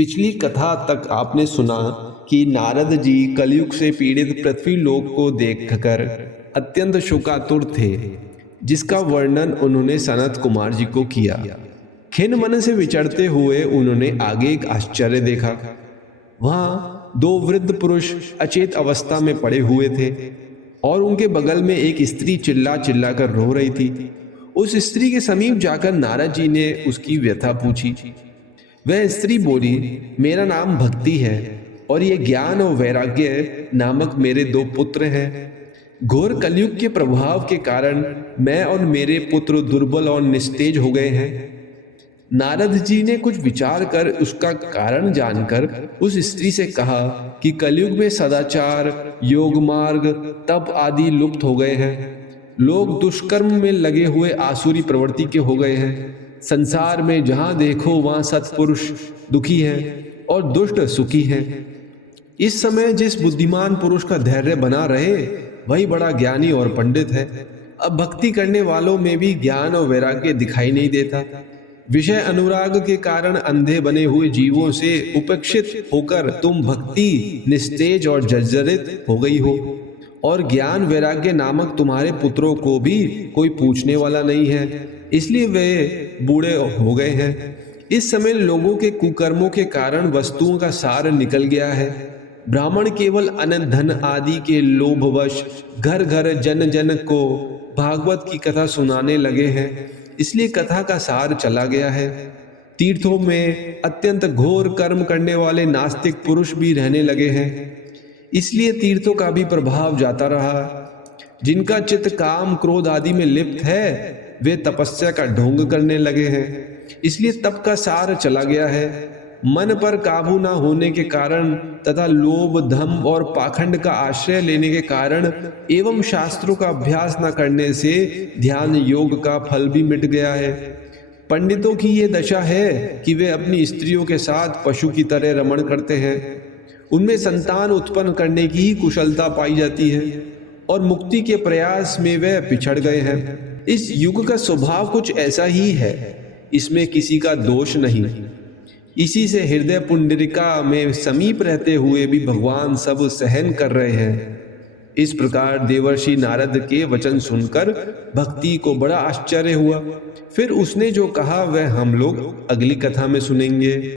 पिछली कथा तक आपने सुना कि नारद जी कलयुग से पीड़ित पृथ्वी लोक को देखकर अत्यंत शोकातुर थे, जिसका वर्णन उन्होंने सनत कुमार जी को किया। खिन्न मन से विचरते हुए उन्होंने आगे एक आश्चर्य देखा। वहां दो वृद्ध पुरुष अचेत अवस्था में पड़े हुए थे और उनके बगल में एक स्त्री चिल्ला चिल्ला कर रो रही थी। उस स्त्री के समीप जाकर नारद जी ने उसकी व्यथा पूछी। वह स्त्री बोली, मेरा नाम भक्ति है और ये ज्ञान और वैराग्य नामक मेरे दो पुत्र हैं। घोर कलयुग के प्रभाव के कारण मैं और मेरे पुत्र दुर्बल और निस्तेज हो गए हैं। नारद जी ने कुछ विचार कर उसका कारण जानकर उस स्त्री से कहा कि कलयुग में सदाचार, योग मार्ग, तप आदि लुप्त हो गए हैं। लोग दुष्कर्म में लगे हुए आसुरी प्रवृत्ति के हो गए हैं। संसार में जहां देखो वहां सत्पुरुष दुखी हैं और दुष्ट सुखी हैं। इस समय जिस बुद्धिमान पुरुष का धैर्य बना रहे वही बड़ा ज्ञानी और पंडित है। अब भक्ति करने वालों में भी ज्ञान और वैराग्य दिखाई नहीं देता। विषय अनुराग के कारण अंधे बने हुए जीवों से उपेक्षित होकर तुम भक्ति निस्तेज और जर्जरित हो गई हो, और ज्ञान वैराग्य नामक तुम्हारे पुत्रों को भी कोई पूछने वाला नहीं है, इसलिए वे बूढ़े हो गए हैं। इस समय लोगों के कुकर्मों के कारण वस्तुओं का सार निकल गया है। ब्राह्मण केवल अन्न धन आदि के लोभवश घर घर जन जन को भागवत की कथा सुनाने लगे हैं, इसलिए कथा का सार चला गया है। तीर्थों में अत्यंत घोर कर्म करने वाले नास्तिक पुरुष भी रहने लगे हैं, इसलिए तीर्थों का भी प्रभाव जाता रहा। जिनका चित्त काम क्रोध आदि में लिप्त है वे तपस्या का ढोंग करने लगे हैं, इसलिए तप का सार चला गया है। मन पर काबू ना होने के कारण तथा लोभ धम और पाखंड का आश्रय लेने के कारण एवं शास्त्रों का अभ्यास न करने से ध्यान योग का फल भी मिट गया है। पंडितों की ये दशा है कि वे अपनी स्त्रियों के साथ पशु की तरह रमण करते हैं। उनमें संतान उत्पन्न करने की ही कुशलता पाई जाती है और मुक्ति के प्रयास में वे पिछड़ गए हैं। इस युग का स्वभाव कुछ ऐसा ही है, इसमें किसी का दोष नहीं। इसी से हृदय पुंडरिका में समीप रहते हुए भी भगवान सब सहन कर रहे हैं। इस प्रकार देवर्षि नारद के वचन सुनकर भक्ति को बड़ा आश्चर्य हुआ। फिर उसने जो कहा वह हम लोग अगली कथा में सुनेंगे।